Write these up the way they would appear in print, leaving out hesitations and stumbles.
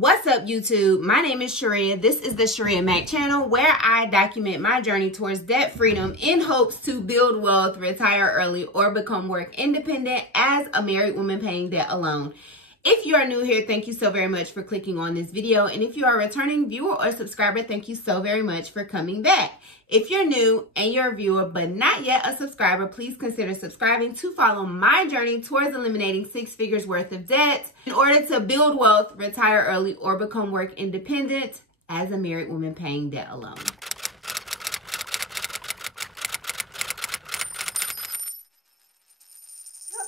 What's up, YouTube? My name is Shirria. This is the Shirria Mac channel where I document my journey towards debt freedom in hopes to build wealth, retire early, or become work independent as a married woman paying debt alone. If you are new here, thank you so very much for clicking on this video. And if you are a returning viewer or subscriber, thank you so very much for coming back. If you're new and you're a viewer but not yet a subscriber, please consider subscribing to follow my journey towards eliminating 6 figures worth of debt in order to build wealth, retire early, or become work independent as a married woman paying debt alone.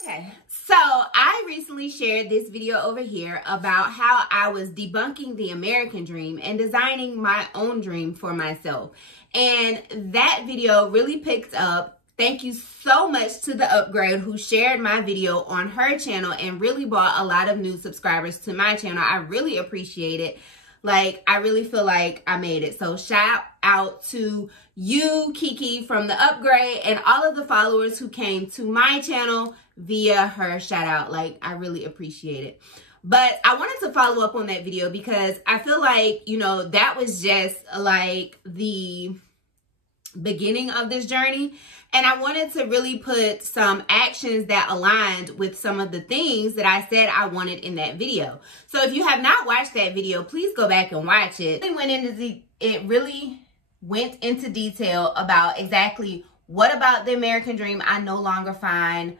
Okay, so I recently shared this video over here about how I was debunking the American dream and designing my own dream for myself. And that video really picked up. Thank you so much to the upgrade who shared my video on her channel and really brought a lot of new subscribers to my channel. I really appreciate it. Like, I really feel like I made it. So shout out to you, Kiki, from the upgrade, and all of the followers who came to my channel via her shout out. Like, I really appreciate it. But I wanted to follow up on that video because I feel like, you know, that was just like the beginning of this journey. And I wanted to really put some actions that aligned with some of the things that I said I wanted in that video. So if you have not watched that video, please go back and watch it. It really went into detail about exactly what about the American dream I no longer find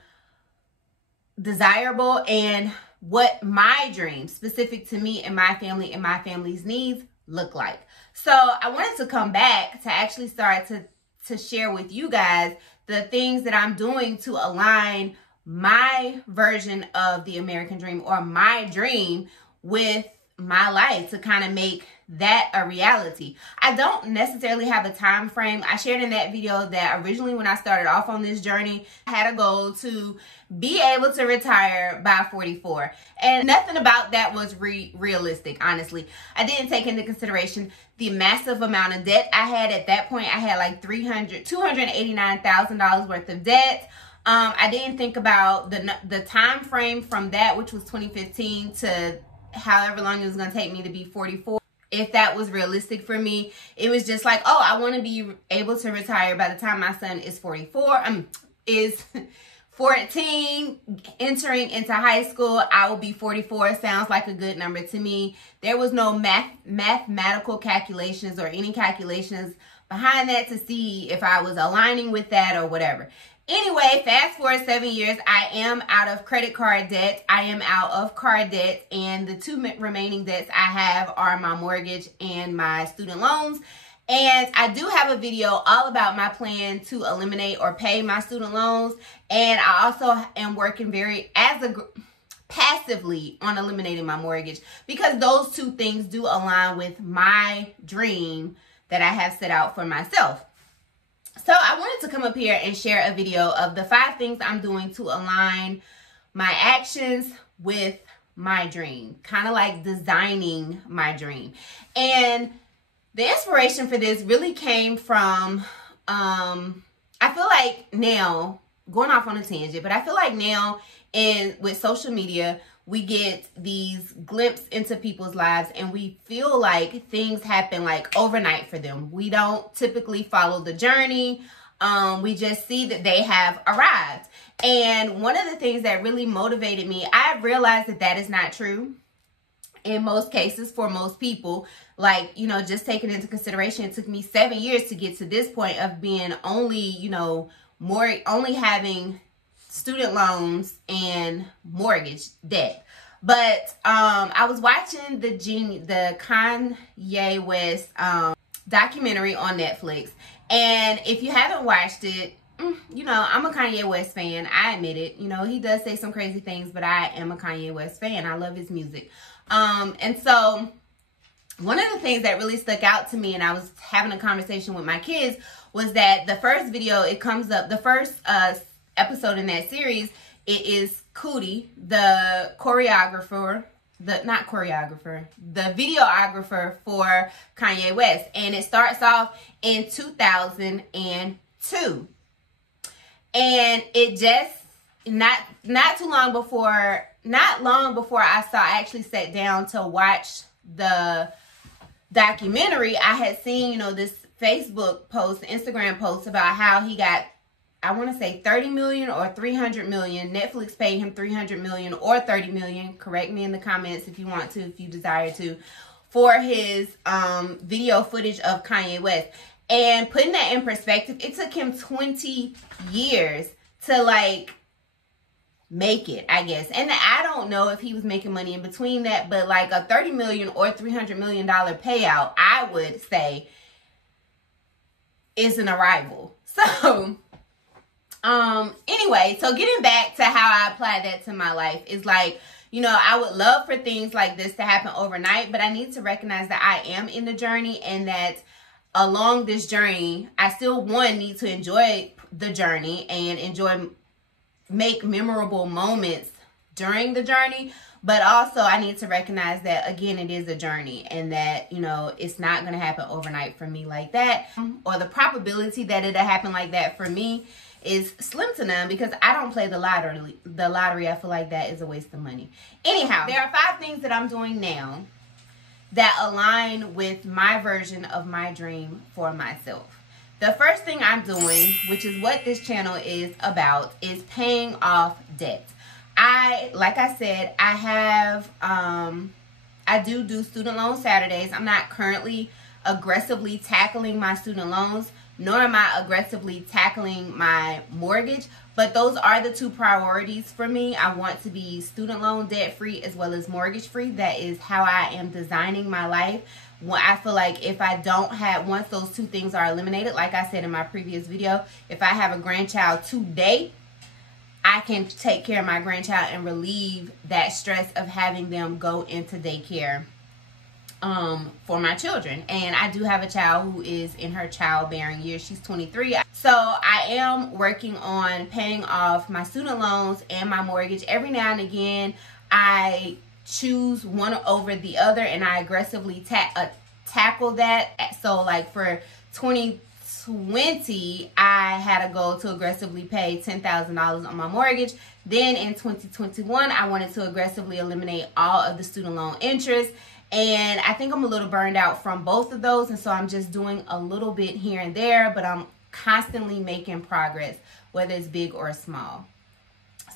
desirable and what my dream specific to me and my family and my family's needs look like. So I wanted to come back to actually start to share with you guys the things that I'm doing to align my version of the American dream or my dream with my life to kind of make that a reality. I don't necessarily have a time frame. I shared in that video that originally when I started off on this journey, I had a goal to be able to retire by 44. And nothing about that was realistic, honestly. I didn't take into consideration the massive amount of debt I had at that point. I had like $289,000 worth of debt. I didn't think about the time frame from that, which was 2015 to however long it was going to take me to be 44. If that was realistic for me, it was just like, oh, I want to be able to retire by the time my son is is 14, entering into high school. I will be 44. Sounds like a good number to me. There was no mathematical calculations or any calculations behind that to see if I was aligning with that or whatever. Anyway, fast forward 7 years, I am out of credit card debt. I am out of car debt, and the 2 remaining debts I have are my mortgage and my student loans. And I do have a video all about my plan to eliminate or pay my student loans. And I also am working passively on eliminating my mortgage because those 2 things do align with my dream that I have set out for myself. So I wanted to come up here and share a video of the 5 things I'm doing to align my actions with my dream, kind of like designing my dream. And the inspiration for this really came from, I feel like now, going off on a tangent, but I feel like now with social media, we get these glimpses into people's lives and we feel like things happen like overnight for them. We don't typically follow the journey. We just see that they have arrived. And one of the things that really motivated me, I realized that that is not true in most cases for most people. Like, you know, just taking into consideration, it took me 7 years to get to this point of being only, you know, only having student loans and mortgage debt. But I was watching the Kanye West documentary on Netflix, and if you haven't watched it, you know, I'm a Kanye West fan. I admit it. You know, he does say some crazy things, but I am a Kanye West fan. I love his music. And so one of the things that really stuck out to me, and I was having a conversation with my kids, was that the first video, it comes up, the first episode in that series, it is Cootie, the videographer for Kanye West, and it starts off in 2002, and it just not long before I actually sat down to watch the documentary, I had seen, you know, this Facebook post, Instagram post about how he got, I want to say 30 million or 300 million. Netflix paid him 300 million or 30 million. Correct me in the comments if you want to, if you desire to, for his video footage of Kanye West. And putting that in perspective, it took him 20 years to like make it, I guess. And I don't know if he was making money in between that, but like a 30 million or $300 million payout, I would say, is an arrival. So anyway, so getting back to how I apply that to my life is like, you know, I would love for things like this to happen overnight, but I need to recognize that I am in the journey, and that along this journey, I still, one, need to enjoy the journey and make memorable moments during the journey. But also I need to recognize that, again, it is a journey, and that, you know, it's not going to happen overnight for me like that. Or the probability that it'll happen like that for me is slim to none, because I don't play the lottery. I feel like that is a waste of money. Anyhow, there are 5 things that I'm doing now that align with my version of my dream for myself. The first thing I'm doing, which is what this channel is about, is paying off debt. Like I said, I do student loan Saturdays. I'm not currently aggressively tackling my student loans, nor am I aggressively tackling my mortgage, but those are the 2 priorities for me. I want to be student loan debt free as well as mortgage free. That is how I am designing my life. I feel like if I don't have, once those 2 things are eliminated, like I said in my previous video, if I have a grandchild today, I can take care of my grandchild and relieve that stress of having them go into daycare for my children. And I do have a child who is in her childbearing years. She's 23. So I am working on paying off my student loans and my mortgage. Every now and again, I choose one over the other, and I aggressively tackle that. So like for 2020, I had a goal to aggressively pay $10,000 on my mortgage. Then in 2021, I wanted to aggressively eliminate all of the student loan interest. And I think I'm a little burned out from both of those. And so I'm just doing a little bit here and there, but I'm constantly making progress, whether it's big or small.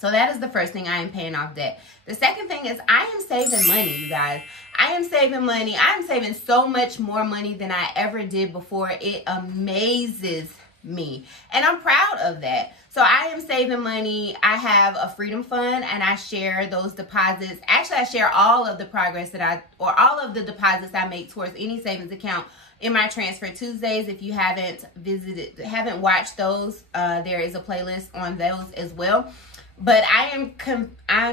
So that is the first thing. I am paying off debt. The second thing is I am saving money, you guys. I am saving money. I am saving so much more money than I ever did before. It amazes me. And I'm proud of that. So I am saving money. I have a freedom fund, and I share those deposits. Actually, I share all of the progress that all of the deposits I make towards any savings account in my Transfer Tuesdays. If you haven't watched those, there is a playlist on those as well. But I'm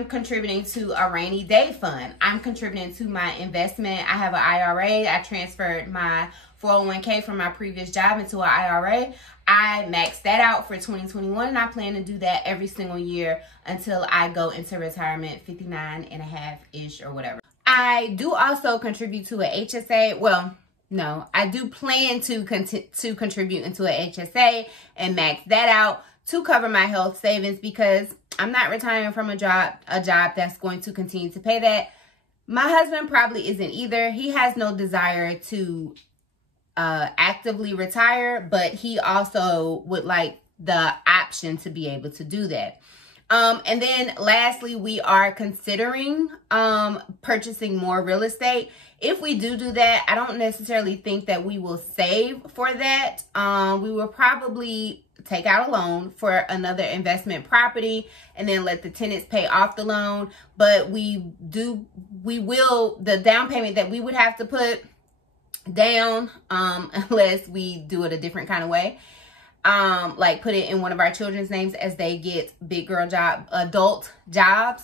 contributing to a rainy day fund. I'm contributing to my investment. I have an IRA. I transferred my 401k from my previous job into an IRA. I maxed that out for 2021, and I plan to do that every single year until I go into retirement, 59 and a half-ish or whatever. I do also contribute to a HSA. Well, no, I do plan to contribute into a HSA and max that out to cover my health savings, because I'm not retiring from a job that's going to continue to pay that. My husband probably isn't either. He has no desire to actively retire, but he also would like the option to be able to do that. And then lastly, we are considering purchasing more real estate. If we do that, I don't necessarily think that we will save for that. We will probably take out a loan for another investment property and then let the tenants pay off the loan. But the down payment that we would have to put down, unless we do it a different kind of way, like put it in one of our children's names as they get adult jobs,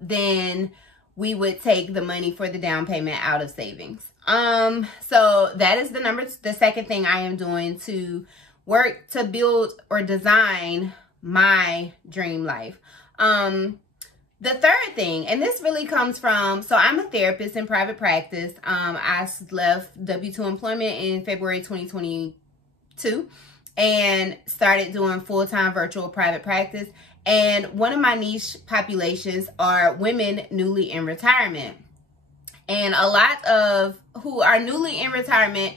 then we would take the money for the down payment out of savings. So that is the second thing I am doing to work to build or design my dream life. The third thing, and this really comes from, so I'm a therapist in private practice. I left W-2 employment in February 2022 and started doing full-time virtual private practice. And one of my niche populations are women newly in retirement. And a lot of who are newly in retirement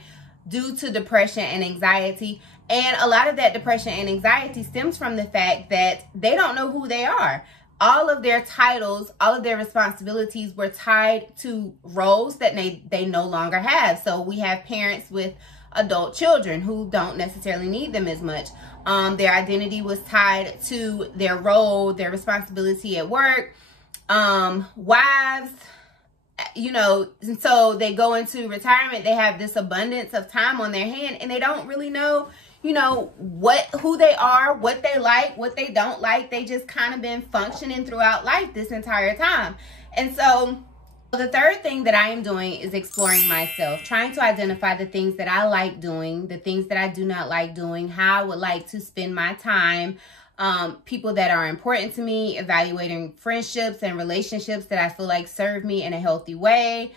due to depression and anxiety. And a lot of that depression and anxiety stems from the fact that they don't know who they are. All of their titles, all of their responsibilities were tied to roles that they no longer have. So we have parents with adult children who don't necessarily need them as much. Their identity was tied to their role, their responsibility at work, wives, you know, and so they go into retirement, they have this abundance of time on their hand, and they don't really know, you know, who they are, what they like, what they don't like. They just kind of been functioning throughout life this entire time. And so the third thing that I am doing is exploring myself, trying to identify the things that I like doing, the things that I do not like doing, how I would like to spend my time, people that are important to me, evaluating friendships and relationships that I feel like serve me in a healthy way.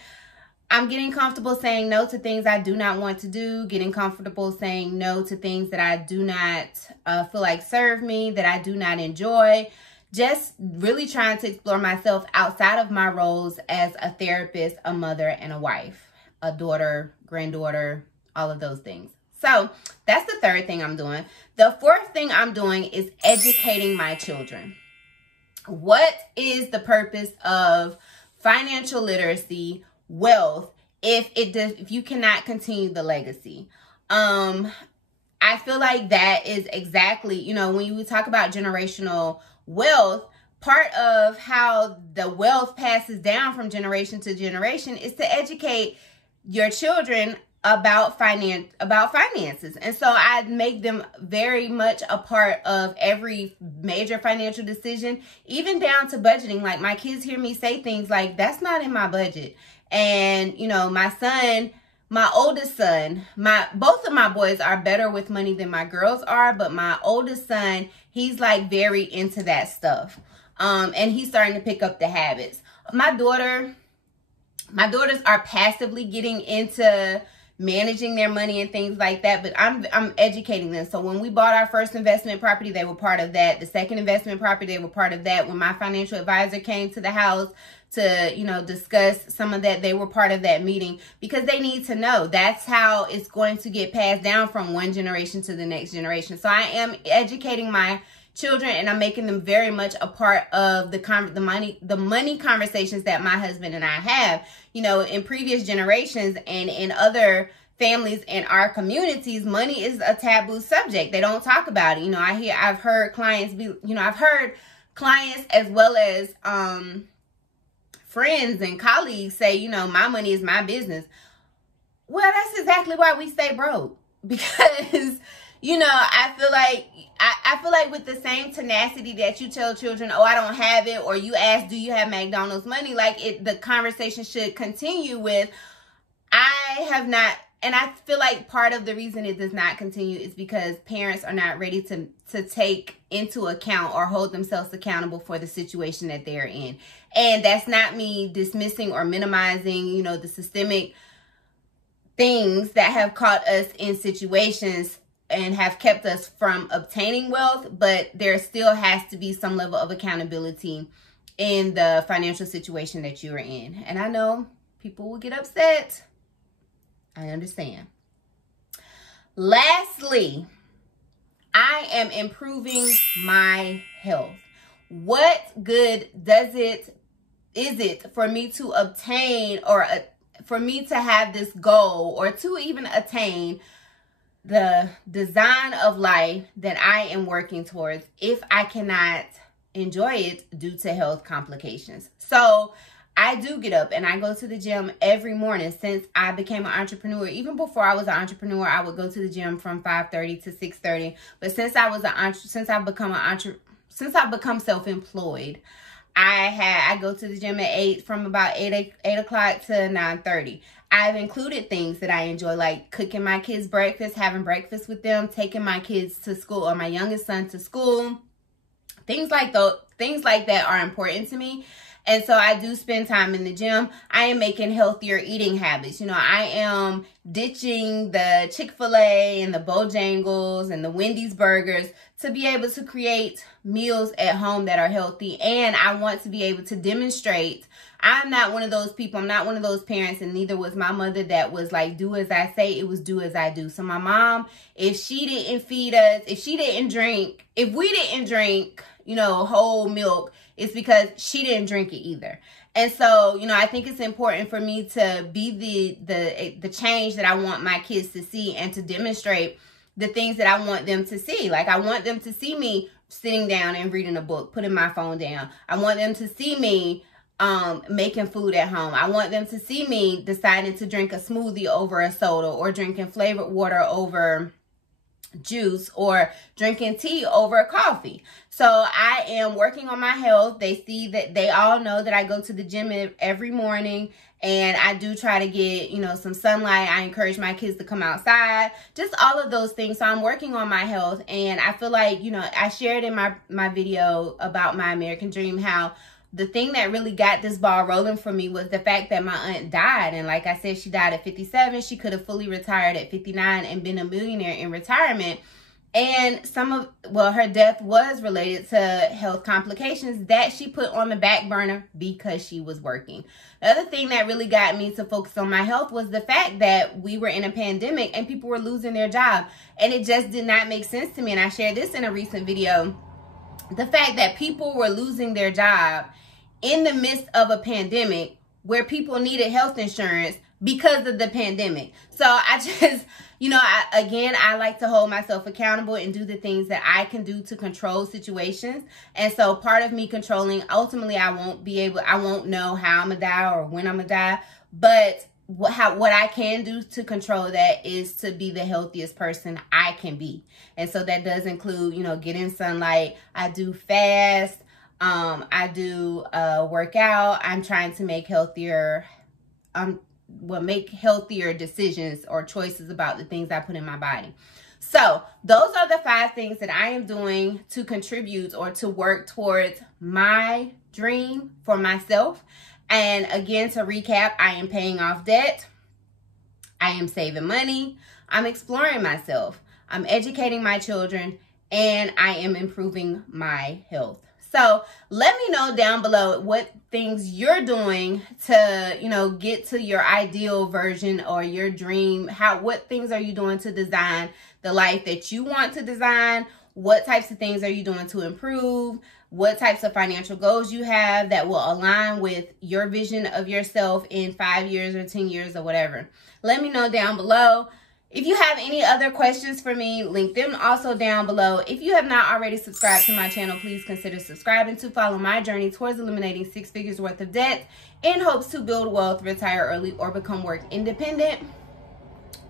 I'm getting comfortable saying no to things I do not want to do, getting comfortable saying no to things that I do not feel like serve me, that I do not enjoy. Just really trying to explore myself outside of my roles as a therapist, a mother, and a wife, a daughter, granddaughter, all of those things. So that's the third thing I'm doing. The fourth thing I'm doing is educating my children. What is the purpose of financial literacy, wealth, if you cannot continue the legacy? I feel like that is exactly, you know, when we talk about generational wealth, part of how the wealth passes down from generation to generation is to educate your children about finances. And so I make them very much a part of every major financial decision, even down to budgeting. Like, my kids hear me say things like, that's not in my budget. And, you know, my son, my oldest son, both of my boys are better with money than my girls are, but my oldest son, he's like very into that stuff. And he's starting to pick up the habits. My daughters are passively getting into managing their money and things like that, but I'm educating them. So when we bought our first investment property, they were part of that. The second investment property, they were part of that. When my financial advisor came to the house to, you know, discuss some of that, they were part of that meeting, because they need to know. That's how it's going to get passed down from one generation to the next generation. So I am educating my children, and I'm making them very much a part of the money conversations that my husband and I have. You know, in previous generations and in other families in our communities, money is a taboo subject. They don't talk about it. You know, I've heard clients as well as friends and colleagues say, you know, my money is my business. Well, that's exactly why we stay broke, because, you know, I feel like with the same tenacity that you tell children, oh, I don't have it, or you ask, do you have McDonald's money? Like, the conversation should continue with, I have not. And I feel like part of the reason it does not continue is because parents are not ready to take into account or hold themselves accountable for the situation that they're in. And that's not me dismissing or minimizing, you know, the systemic things that have caught us in situations and have kept us from obtaining wealth, but there still has to be some level of accountability in the financial situation that you're in. And I know people will get upset. I understand. Lastly, I am improving my health. What good is it for me to obtain, or for me to have this goal, or to even attain the design of life that I am working towards, if I cannot enjoy it due to health complications? So I do get up and I go to the gym every morning since I became an entrepreneur. Even before I was an entrepreneur, I would go to the gym from 5:30 to 6:30. But since I've become self-employed, I go to the gym at 8, from about 8 o'clock to 9:30. I've included things that I enjoy, like cooking my kids breakfast, having breakfast with them, taking my kids to school, or my youngest son to school. Things like that are important to me. And so I do spend time in the gym. I am making healthier eating habits. You know, I am ditching the Chick-fil-A and the Bojangles and the Wendy's burgers to be able to create meals at home that are healthy. And I want to be able to demonstrate I'm not one of those people. I'm not one of those parents, and neither was my mother, that was like, do as I say. It was do as I do. So my mom, if she didn't feed us, if we didn't drink, you know, whole milk, it's because she didn't drink it either. And so, you know, I think it's important for me to be the change that I want my kids to see, and to demonstrate the things that I want them to see. Like, I want them to see me sitting down and reading a book, putting my phone down. I want them to see me making food at home. I want them to see me deciding to drink a smoothie over a soda, or drinking flavored water over juice, or drinking tea over coffee. So I am working on my health. They see that, they all know that I go to the gym every morning, and I do try to get, you know, some sunlight. I encourage my kids to come outside, just all of those things. So I'm working on my health, and I feel like, you know, I shared in my video about my American dream how the thing that really got this ball rolling for me was the fact that my aunt died. And like I said, she died at 57. She could have fully retired at 59 and been a millionaire in retirement. And her death was related to health complications that she put on the back burner because she was working. The other thing that really got me to focus on my health was the fact that we were in a pandemic and people were losing their job. And it just did not make sense to me. And I shared this in a recent video. The fact that people were losing their job in the midst of a pandemic where people needed health insurance because of the pandemic. So I just, you know, I like to hold myself accountable and do the things that I can do to control situations. And so part of me controlling, ultimately, I won't know how I'm gonna die or when I'm gonna die. But what I can do to control that is to be the healthiest person I can be. And so that does include, you know, getting sunlight. I do fast. I do work out. I'm trying to make healthier decisions or choices about the things I put in my body. So those are the 5 things that I am doing to contribute or to work towards my dream for myself. And again, to recap, I am paying off debt. I am saving money. I'm exploring myself. I'm educating my children, and I am improving my health. So let me know down below what things you're doing to, you know, get to your ideal version or your dream. What things are you doing to design the life that you want to design? What types of things are you doing to improve? What types of financial goals you have that will align with your vision of yourself in 5 years or 10 years or whatever. Let me know down below. If you have any other questions for me, link them also down below. If you have not already subscribed to my channel, please consider subscribing to follow my journey towards eliminating 6 figures worth of debt in hopes to build wealth, retire early, or become work independent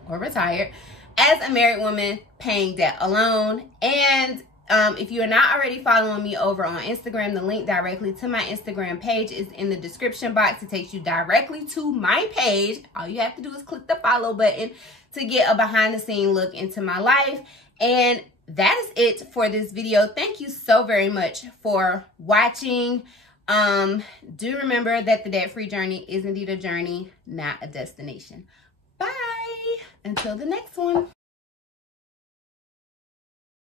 or retired as a married woman paying debt alone. And if you are not already following me over on Instagram, the link directly to my Instagram page is in the description box. It takes you directly to my page. All you have to do is click the follow button to get a behind the scene look into my life. And that is it for this video. Thank you so very much for watching. Do remember that the debt-free journey is indeed a journey, not a destination. Bye. Until the next one.